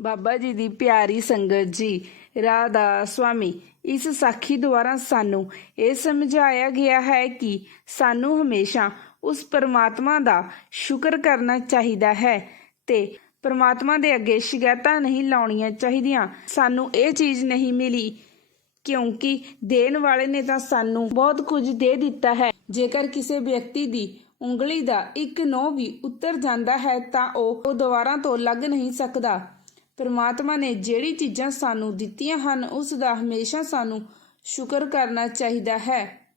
ਬਾਬਾ ਜੀ ਦੀ ਪਿਆਰੀ ਸੰਗਤ ਜੀ, ਰਾਧਾ ਸੁਆਮੀ, ਇਸ ਸਾਖੀ ਦੁਆਰਾ ਸਾਨੂੰ ਇਹ ਸਮਝਾਇਆ ਗਿਆ ਹੈ ਕਿ ਸਾਨੂੰ ਹਮੇਸ਼ਾ ਉਸ ਪਰਮਾਤਮਾ ਦਾ ਸ਼ੁਕਰ ਕਰਨਾ ਚਾਹੀਦਾ ਹੈ ਤੇ ਪਰਮਾਤਮਾ ਦੇ ਅੱਗੇ ਸ਼ਿਕਾਇਤਾਂ ਨਹੀਂ ਲਾਉਣੀਆਂ ਚਾਹੀਦੀਆਂ। ਸਾਨੂੰ ਇਹ ਚੀਜ਼ ਨਹੀਂ ਮਿਲੀ, ਕਿਉਂਕਿ ਦੇਣ ਵਾਲੇ ਨੇ ਤਾਂ ਸਾਨੂੰ ਬਹੁਤ ਕੁਝ ਦੇ ਦਿੱਤਾ ਹੈ। ਜੇਕਰ ਕਿਸੇ ਵਿਅਕਤੀ ਦੀ ਉਂਗਲੀ ਦਾ ਇੱਕ ਨੋ ਵੀ ਉੱਤਰ ਜਾਂਦਾ ਹੈ ਤਾਂ ਉਹ ਉਹ ਦੁਬਾਰਾ ਤੋਂ ਲੱਗ ਨਹੀਂ ਸਕਦਾ। ਪਰਮਾਤਮਾ ਨੇ ਜਿਹੜੀ ਚੀਜ਼ਾਂ ਸਾਨੂੰ ਦਿੱਤੀਆਂ ਹਨ, ਉਸ ਦਾ ਹਮੇਸ਼ਾ ਸਾਨੂੰ ਸ਼ੁਕਰ ਕਰਨਾ ਚਾਹੀਦਾ ਹੈ।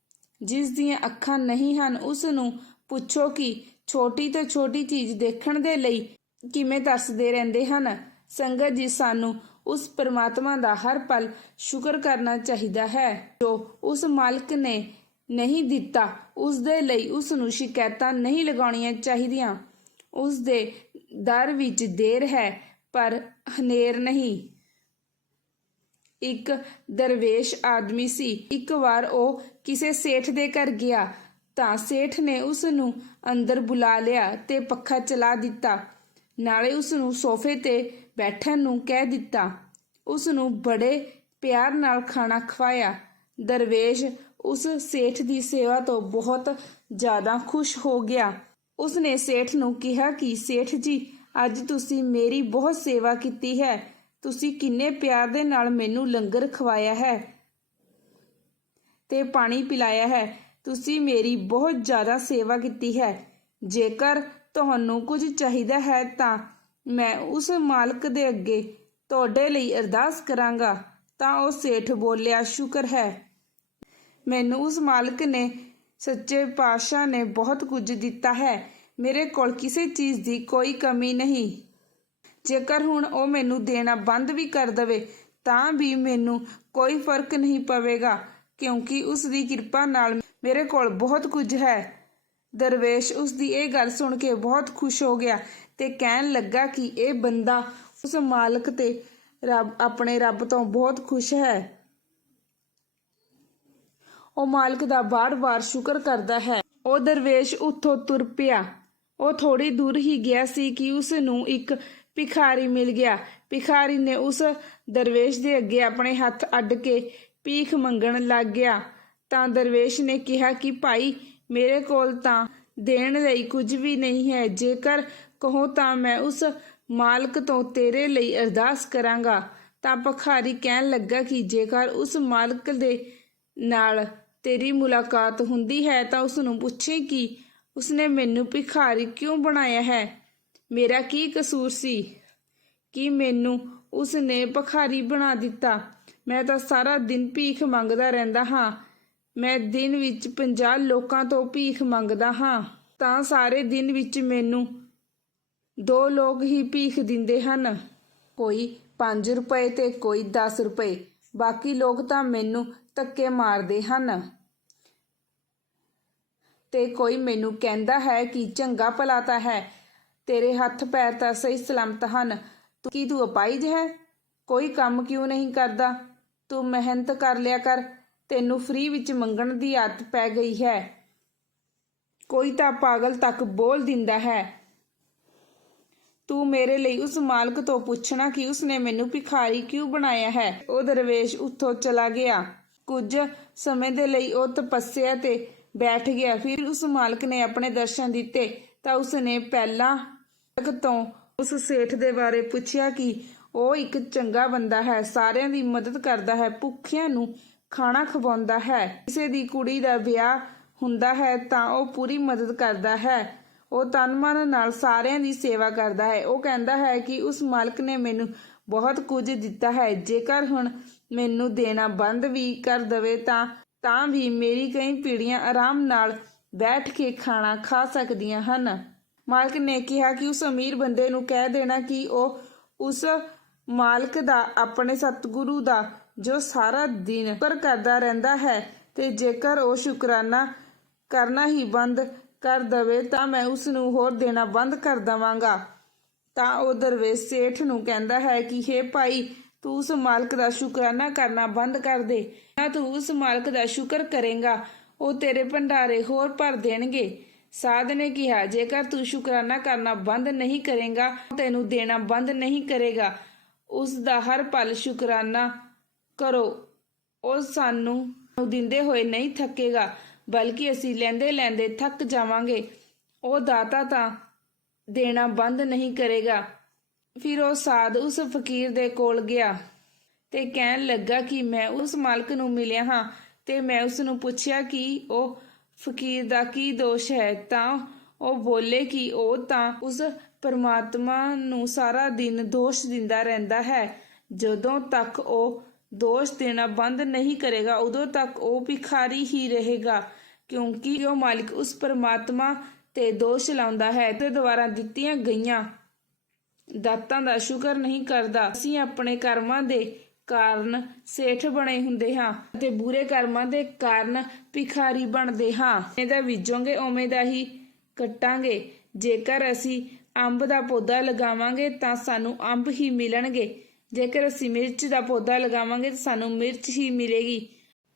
ਜਿਸ ਦੀਆਂ ਅੱਖਾਂ ਨਹੀਂ ਹਨ, ਉਸ ਨੂੰ ਪੁੱਛੋ ਕਿ ਛੋਟੀ ਤੋਂ ਛੋਟੀ ਚੀਜ਼ ਦੇਖਣ ਦੇ ਲਈ ਕਿਵੇਂ ਤਰਸਦੇ ਰਹਿੰਦੇ ਹਨ। ਸੰਗਤ ਜੀ, ਸਾਨੂੰ ਉਸ ਪਰਮਾਤਮਾ ਦਾ ਹਰ ਪਲ ਸ਼ੁਕਰ ਕਰਨਾ ਚਾਹੀਦਾ ਹੈ, ਜੋ ਉਸ ਮਾਲਕ ਨੇ ਨਹੀਂ ਦਿੱਤਾ, ਉਸ ਦੇ ਲਈ ਉਸ ਨੂੰ ਸ਼ਿਕਾਇਤਾਂ ਨਹੀਂ ਲਗਾਉਣੀਆਂ ਚਾਹੀਦੀਆਂ। ਉਸ ਦੇ ਦਰ ਵਿੱਚ ਦੇਰ ਹੈ। ਪਰ ਹਨੇਰ ਨਹੀਂ। ਇੱਕ ਦਰਵੇਸ਼ ਆਦਮੀ ਸੀ। ਇੱਕ ਵਾਰ ਉਹ ਕਿਸੇ ਸੇਠ ਦੇ ਘਰ ਗਿਆ ਤਾਂ ਸੇਠ ਨੇ ਉਸ ਨੂੰ ਅੰਦਰ ਬੁਲਾ ਲਿਆ ਤੇ ਪੱਖਾ ਚਲਾ ਦਿੱਤਾ। ਨਾਲੇ ਉਸ ਨੂੰ ਸੋਫੇ ਤੇ ਬੈਠਣ ਨੂੰ ਕਹਿ ਦਿੱਤਾ। ਉਸ ਨੂੰ ਬੜੇ ਪਿਆਰ ਨਾਲ ਖਾਣਾ ਖਵਾਇਆ। ਦਰਵੇਸ਼ ਉਸ ਸੇਠ ਦੀ ਸੇਵਾ ਤੋਂ ਬਹੁਤ ਜ਼ਿਆਦਾ ਖੁਸ਼ ਹੋ ਗਿਆ। ਉਸ ਨੇ ਸੇਠ ਨੂੰ ਕਿਹਾ ਕਿ ਸੇਠ ਜੀ ਅੱਜ ਤੁਸੀਂ ਮੇਰੀ ਬਹੁਤ ਸੇਵਾ ਕੀਤੀ ਹੈ। ਤੁਸੀਂ ਕਿੰਨੇ ਪਿਆਰ ਦੇ ਨਾਲ ਮੈਨੂੰ ਲੰਗਰ ਖਵਾਇਆ ਹੈ ਤੇ ਪਾਣੀ ਪਿਲਾਇਆ ਹੈ। ਤੁਸੀਂ ਮੇਰੀ ਬਹੁਤ ਜ਼ਿਆਦਾ ਸੇਵਾ ਕੀਤੀ ਹੈ। ਜੇਕਰ ਤੁਹਾਨੂੰ ਕੁਝ ਚਾਹੀਦਾ ਹੈ ਤਾਂ ਮੈਂ ਉਸ ਮਾਲਕ ਦੇ ਅੱਗੇ ਤੁਹਾਡੇ ਲਈ ਅਰਦਾਸ ਕਰਾਂਗਾ। ਤਾਂ ਉਹ ਸੇਠ ਬੋਲਿਆ, ਸ਼ੁਕਰ ਹੈ। ਮੈਨੂੰ ਉਸ ਮਾਲਕ ਨੇ, ਸੱਚੇ ਪਾਤਸ਼ਾਹ ਨੇ ਬਹੁਤ ਕੁਝ ਦਿੱਤਾ ਹੈ। ਮੇਰੇ ਕੋਲ ਕਿਸੇ ਚੀਜ਼ ਦੀ ਕੋਈ ਕਮੀ ਨਹੀਂ। ਜੇਕਰ ਹੁਣ ਉਹ ਮੈਨੂੰ ਦੇਣਾ ਬੰਦ ਵੀ ਕਰ ਦਵੇ, ਤਾਂ ਵੀ ਮੈਨੂੰ ਕੋਈ ਫ਼ਰਕ ਨਹੀਂ ਪਵੇਗਾ, ਕਿਉਂਕਿ ਉਸ ਦੀ ਕਿਰਪਾ ਨਾਲ ਮੇਰੇ ਕੋਲ ਬਹੁਤ ਕੁਝ ਹੈ। ਦਰਵੇਸ਼ ਉਸ ਦੀ ਇਹ ਗੱਲ ਸੁਣ ਕੇ ਬਹੁਤ ਖੁਸ਼ ਹੋ ਗਿਆ ਤੇ ਕਹਿਣ ਲੱਗਾ ਕਿ ਇਹ ਬੰਦਾ ਉਸ ਮਾਲਕ ਤੇ ਰੱਬ, ਆਪਣੇ ਰੱਬ ਤੋਂ ਬਹੁਤ ਖੁਸ਼ ਹੈ। ਉਹ ਮਾਲਕ ਦਾ ਬਾਰ-ਬਾਰ ਸ਼ੁਕਰ ਕਰਦਾ ਹੈ। ਉਹ ਦਰਵੇਸ਼ ਉੱਥੋਂ ਤੁਰ ਪਿਆ। ਉਹ ਥੋੜੀ ਦੂਰ ਹੀ ਗਿਆ ਸੀ ਕਿ ਉਸ ਨੂੰ ਇੱਕ ਭਿਖਾਰੀ ਮਿਲ ਗਿਆ। ਭਿਖਾਰੀ ਨੇ ਉਸ ਦਰਵੇਸ਼ ਦੇ ਅੱਗੇ ਆਪਣੇ ਹੱਥ ਅੱਡ ਕੇ ਭੀਖ ਮੰਗਣ ਲੱਗ ਗਿਆ। ਤਾਂ ਦਰਵੇਸ਼ ਨੇ ਕਿਹਾ ਕਿ, ਭਾਈ, ਮੇਰੇ ਕੋਲ ਤਾਂ ਦੇਣ ਲਈ ਕੁਝ ਵੀ ਨਹੀਂ ਹੈ। ਜੇਕਰ ਕਹੋ ਤਾਂ ਮੈਂ ਉਸ ਮਾਲਕ ਤੋਂ ਤੇਰੇ ਲਈ ਅਰਦਾਸ ਕਰਾਂਗਾ। ਤਾਂ ਭਿਖਾਰੀ ਕਹਿਣ ਲੱਗਾ ਕਿ ਜੇਕਰ ਉਸ ਮਾਲਕ ਦੇ ਨਾਲ ਤੇਰੀ ਮੁਲਾਕਾਤ ਹੁੰਦੀ ਹੈ ਤਾਂ ਉਸ ਨੂੰ ਪੁੱਛੇ ਕਿ ਉਸਨੇ ਮੈਨੂੰ ਭਿਖਾਰੀ ਕਿਉਂ ਬਣਾਇਆ ਹੈ? ਮੇਰਾ ਕੀ ਕਸੂਰ ਸੀ ਕਿ ਮੈਨੂੰ ਉਸਨੇ ਭਿਖਾਰੀ ਬਣਾ ਦਿੱਤਾ? ਮੈਂ ਤਾਂ ਸਾਰਾ ਦਿਨ ਭੀਖ ਮੰਗਦਾ ਰਹਿੰਦਾ ਹਾਂ। ਮੈਂ ਦਿਨ ਵਿੱਚ 50 ਲੋਕਾਂ ਤੋਂ ਭੀਖ ਮੰਗਦਾ ਹਾਂ। ਤਾਂ ਸਾਰੇ ਦਿਨ ਵਿੱਚ ਮੈਨੂੰ ਦੋ ਲੋਕ ਹੀ ਭੀਖ ਦਿੰਦੇ ਹਨ। ਕੋਈ 5 ਰੁਪਏ ਤੇ ਕੋਈ 10 ਰੁਪਏ। ਬਾਕੀ ਲੋਕ ਤਾਂ ਮੈਨੂੰ ਧੱਕੇ ਮਾਰਦੇ ਹਨ। ਤੇ ਕੋਈ ਮੈਨੂੰ ਕਹਿੰਦਾ ਹੈ ਕਿ ਚੰਗਾ ਭਲਾ ਤਾਂ ਹੈ, ਤੇਰੇ ਹੱਥ ਪੈਰ ਤਾਂ ਸਹੀ ਸਲਾਮਤ ਹਨ। ਤੂੰ ਕੀ ਤੂੰ ਅਪਾਈਜ ਹੈ? ਕੋਈ ਕੰਮ ਕਿਉਂ ਨਹੀਂ ਕਰਦਾ? ਤੂੰ ਮਿਹਨਤ ਕਰ ਲਿਆ ਕਰ, ਤੈਨੂੰ ਫ੍ਰੀ ਵਿੱਚ ਮੰਗਣ ਦੀ ਆਦਤ ਪੈ ਗਈ ਹੈ। ਕੋਈ ਤਾਂ ਪਾਗਲ ਤੱਕ ਬੋਲ ਦਿੰਦਾ ਹੈ। ਤੂੰ ਮੇਰੇ ਲਈ ਉਸ ਮਾਲਕ ਤੋਂ ਪੁੱਛਣਾ ਕਿ ਉਸਨੇ ਮੈਨੂੰ ਭਿਖਾਰੀ ਕਿਉਂ ਬਣਾਇਆ ਹੈ? ਉਹ ਦਰਵੇਸ਼ ਉੱਥੋਂ ਚਲਾ ਗਿਆ। ਕੁਝ ਸਮੇਂ ਦੇ ਲਈ ਉਹ ਤਪੱਸਿਆ ਤੇ ਬੈਠ ਗਿਆ। ਫਿਰ ਉਸ ਮਾਲਕ ਨੇ ਆਪਣੇ ਦਰਸ਼ਨ ਦਿੱਤੇ ਤਾਂ ਉਸਨੇ ਪਹਿਲਾਂ ਤੋਂ ਉਸ ਸੇਠ ਦੇ ਬਾਰੇ ਪੁੱਛਿਆ ਕਿ ਉਹ ਇੱਕ ਚੰਗਾ ਬੰਦਾ ਹੈ, ਸਾਰਿਆਂ ਦੀ ਮਦਦ ਕਰਦਾ ਹੈ, ਭੁੱਖਿਆਂ ਨੂੰ ਖਾਣਾ ਖਵਾਉਂਦਾ ਹੈ, ਕਿਸੇ ਦੀ ਕੁੜੀ ਦਾ ਵਿਆਹ ਹੁੰਦਾ ਹੈ ਤਾਂ ਉਹ ਪੂਰੀ ਮਦਦ ਕਰਦਾ ਹੈ। ਉਹ ਤਨ ਮਨ ਨਾਲ ਸਾਰਿਆਂ ਦੀ ਸੇਵਾ ਕਰਦਾ ਹੈ। ਉਹ ਕਹਿੰਦਾ ਹੈ ਕਿ ਉਸ ਮਾਲਕ ਨੇ ਮੈਨੂੰ ਬਹੁਤ ਕੁਝ ਦਿੱਤਾ ਹੈ। ਜੇਕਰ ਹੁਣ ਮੈਨੂੰ ਦੇਣਾ ਬੰਦ ਵੀ ਕਰ ਦਵੇ ਤਾਂ ਤਾਂ ਵੀ ਮੇਰੀ ਕਈ ਪੀੜ੍ਹੀਆਂ ਆਰਾਮ ਨਾਲ ਬੈਠ ਕੇ ਖਾਣਾ ਖਾ ਸਕਦੀਆਂ ਹਨ। ਮਾਲਕ ਨੇ ਕਿਹਾ ਕਿ ਉਸ ਅਮੀਰ ਬੰਦੇ ਨੂੰ ਕਹਿ ਦੇਣਾ ਕਿ ਉਹ ਉਸ ਮਾਲਕ ਦਾ, ਆਪਣੇ ਸਤਿਗੁਰੂ ਦਾ, ਜੋ ਸਾਰਾ ਦਿਨ ਪਰ ਕਰਦਾ ਰਹਿੰਦਾ ਹੈ ਤੇ ਜੇਕਰ ਉਹ ਸ਼ੁਕਰਾਨਾ ਕਰਨਾ ਹੀ ਬੰਦ ਕਰ ਦਵੇ ਤਾਂ ਮੈਂ ਉਸ ਨੂੰ ਹੋਰ ਦੇਣਾ ਬੰਦ ਕਰ ਦਵਾਂਗਾ। ਤਾਂ ਉਹ ਦਰਵੇਸ਼ ਸੇਠ ਨੂੰ ਕਹਿੰਦਾ ਹੈ ਕਿ हे ਭਾਈ ਤੂੰ ਉਸ ਮਾਲਕ ਦਾ ਸ਼ੁਕਰਾਨਾ ਕਰਨਾ ਬੰਦ ਕਰ ਦੇ। ਨਾ ਤੂੰ ਉਸ ਮਾਲਕ ਦਾ ਸ਼ੁਕਰ ਕਰੇਗਾ, ਉਹ ਤੇਰੇ ਭੰਡਾਰੇ ਹੋਰ ਭਰ ਦੇਣਗੇ। ਸਾਧ ਨੇ ਕਿਹਾ, ਜੇਕਰ ਤੂੰ ਸ਼ੁਕਰਾਨਾ ਕਰਨਾ ਬੰਦ ਨਹੀਂ ਕਰੇਗਾ ਤੈਨੂੰ ਦੇਣਾ ਬੰਦ ਨਹੀਂ ਕਰੇਗਾ। ਉਸ ਦਾ ਹਰ ਪਲ ਸ਼ੁਕਰਾਨਾ ਕਰੋ। ਉਹ ਸਾਨੂੰ ਦਿੰਦੇ ਹੋਏ ਨਹੀਂ ਥੱਕੇਗਾ, ਬਲਕਿ ਅਸੀਂ ਲੈਂਦੇ ਲੈਂਦੇ ਥੱਕ ਜਾਵਾਂਗੇ। ਉਹ ਦਾਤਾ ਤਾਂ ਦੇਣਾ ਬੰਦ ਨਹੀਂ ਕਰੇਗਾ। ਫਿਰ ਉਹ ਸਾਧ ਉਸ ਫਕੀਰ ਦੇ ਕੋਲ ਗਿਆ ਤੇ ਕਹਿਣ ਲੱਗਾ ਕਿ ਮੈਂ ਉਸ ਮਾਲਕ ਨੂੰ ਮਿਲਿਆ ਹਾਂ ਤੇ ਮੈਂ ਉਸ ਨੂੰ ਪੁੱਛਿਆ ਕਿ ਉਹ ਫਕੀਰ ਦਾ ਕੀ ਦੋਸ਼ ਹੈ, ਤਾਂ ਉਹ ਬੋਲੇ ਕਿ ਉਹ ਤਾਂ ਉਸ ਪਰਮਾਤਮਾ ਨੂੰ ਸਾਰਾ ਦਿਨ ਦੋਸ਼ ਦਿੰਦਾ ਰਹਿੰਦਾ ਹੈ। ਜਦੋਂ ਤੱਕ ਉਹ ਦੋਸ਼ ਦੇਣਾ ਬੰਦ ਨਹੀਂ ਕਰੇਗਾ, ਉਦੋਂ ਤੱਕ ਉਹ ਭਿਖਾਰੀ ਹੀ ਰਹੇਗਾ, ਕਿਉਂਕਿ ਉਹ ਮਾਲਕ ਉਸ ਪਰਮਾਤਮਾ ਤੇ ਦੋਸ਼ ਲਾਉਂਦਾ ਹੈ ਤੇ ਦੁਆਰਾ ਦਿੱਤੀਆਂ ਗਈਆਂ ਦਾਤਾਂ ਦਾ ਸ਼ੁਕਰ ਨਹੀਂ ਕਰਦਾ। ਅਸੀਂ ਆਪਣੇ ਕਰਮਾਂ ਦੇ ਕਾਰਨ ਸੇਠ ਬਣੇ ਹੁੰਦੇ ਹਾਂ ਤੇ ਬੁਰੇ ਕਰਮਾਂ ਦੇ ਕਾਰਨ ਭਿਖਾਰੀ ਬਣਦੇ ਹਾਂ। ਇਹਦਾ ਬੀਜੋਂਗੇ, ਉਵੇਂ ਦਾ ਹੀ ਕੱਟਾਂਗੇ। ਜੇਕਰ ਅਸੀਂ ਅੰਬ ਦਾ ਪੌਦਾ ਲਗਾਵਾਂਗੇ ਤਾਂ ਸਾਨੂੰ ਅੰਬ ਹੀ ਮਿਲਣਗੇ। ਜੇਕਰ ਅਸੀਂ ਮਿਰਚ ਦਾ ਪੌਦਾ ਲਗਾਵਾਂਗੇ ਤਾਂ ਸਾਨੂੰ ਮਿਰਚ ਹੀ ਮਿਲੇਗੀ।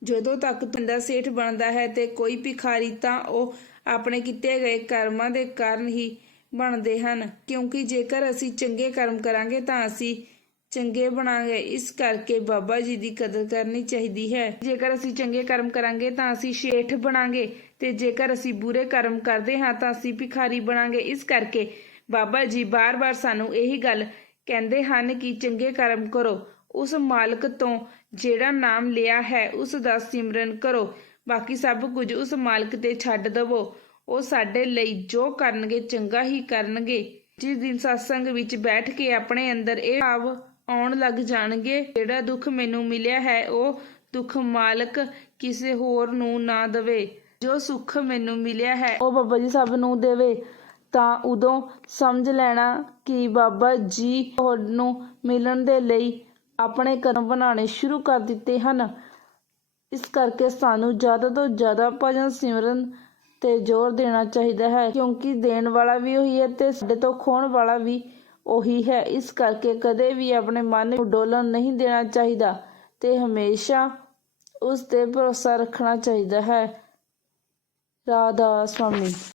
ਜਦੋਂ ਤੱਕ ਬੰਦਾ ਸੇਠ ਬਣਦਾ ਹੈ ਤੇ ਕੋਈ ਭਿਖਾਰੀ ਤਾਂ ਉਹ ਆਪਣੇ ਕੀਤੇ ਗਏ ਕਰਮਾਂ ਦੇ ਕਾਰਨ ਹੀ ਬਣਦੇ ਹਨ। ਕਿਉਂਕਿ ਜੇਕਰ ਅਸੀਂ ਚੰਗੇ ਕਰਮ ਕਰਾਂਗੇ ਤਾਂ ਅਸੀਂ ਚੰਗੇ ਬਣਾਂਗੇ। ਇਸ ਕਰਕੇ ਬਾਬਾ ਜੀ ਦੀ ਕਦਰ ਕਰਨੀ ਚਾਹੀਦੀ ਹੈ। ਜੇਕਰ ਅਸੀਂ ਚੰਗੇ ਕਰਮ ਕਰਾਂਗੇ ਤਾਂ ਅਸੀਂ ਸ਼ੇਠ ਬਣਾਂਗੇ ਤੇ ਜੇਕਰ ਅਸੀਂ ਬੁਰੇ ਕਰਮ ਕਰਦੇ ਹਾਂ ਤਾਂ ਅਸੀਂ ਭਿਖਾਰੀ ਬਣਾਂਗੇ। ਇਸ ਕਰਕੇ ਬਾਬਾ ਜੀ ਬਾਰ-ਬਾਰ ਸਾਨੂੰ ਇਹੀ ਗੱਲ ਕਹਿੰਦੇ ਹਨ ਕਿ ਚੰਗੇ ਕਰਮ ਕਰੋ। ਉਸ ਮਾਲਕ ਤੋਂ ਜਿਹੜਾ ਨਾਮ ਲਿਆ ਹੈ, ਉਸ ਦਾ ਸਿਮਰਨ ਕਰੋ। ਬਾਕੀ ਸਭ ਕੁਝ ਉਸ ਮਾਲਕ ਤੇ ਛੱਡ ਦਵੋ। ਉਹ ਸਾਡੇ ਲਈ ਜੋ ਕਰਨਗੇ, ਚੰਗਾ ਹੀ ਕਰਨਗੇ। ਜਿਸ ਦਿਨ satsang ਵਿੱਚ ਬੈਠ ਕੇ ਆਪਣੇ ਅੰਦਰ ਇਹ ਭਾਵ ਆਉਣ ਲੱਗ ਜਾਣਗੇ, ਜਿਹੜਾ ਦੁੱਖ ਮੈਨੂੰ ਮਿਲਿਆ ਹੈ, ਉਹ ਦੁੱਖ ਮਾਲਕ ਕਿਸੇ ਹੋਰ ਨੂੰ ਨਾ ਦੇਵੇ। ਜੋ ਸੁੱਖ ਮੈਨੂੰ ਮਿਲਿਆ ਹੈ, ਉਹ ਬਾਬਾ ਜੀ ਸਭ ਨੂੰ ਦੇਵੇ। ਤਾਂ ਉਦੋਂ ਸਮਝ ਲੈਣਾ ਕਿ ਬਾਬਾ ਜੀ ਤੁਹਾਨੂੰ ਮਿਲਣ ਦੇ ਲਈ ਆਪਣੇ ਕਰਮ ਬਣਾਉਣੇ ਸ਼ੁਰੂ ਕਰ ਦਿੱਤੇ ਹਨ। ਇਸ ਕਰਕੇ ਸਾਨੂੰ ਜ਼ਿਆਦਾ ਤੋਂ ਜ਼ਿਆਦਾ ਭਜਨ ਸਿਮਰਨ ਤੇ ਜ਼ੋਰ ਦੇਣਾ ਚਾਹੀਦਾ ਹੈ, ਕਿਉਂਕਿ ਦੇਣ ਵਾਲਾ ਵੀ ਉਹੀ ਹੈ ਤੇ ਸਾਡੇ ਤੋਂ ਖੋਣ ਵਾਲਾ ਵੀ ਉਹੀ ਹੈ। ਇਸ ਕਰਕੇ ਕਦੇ ਵੀ ਆਪਣੇ ਮਨ ਨੂੰ ਡੋਲਣ ਨਹੀਂ ਦੇਣਾ ਚਾਹੀਦਾ ਤੇ ਹਮੇਸ਼ਾ ਉਸ ਤੇ ਭਰੋਸਾ ਰੱਖਣਾ ਚਾਹੀਦਾ ਹੈ। ਰਾਧਾ ਸਵਾਮੀ।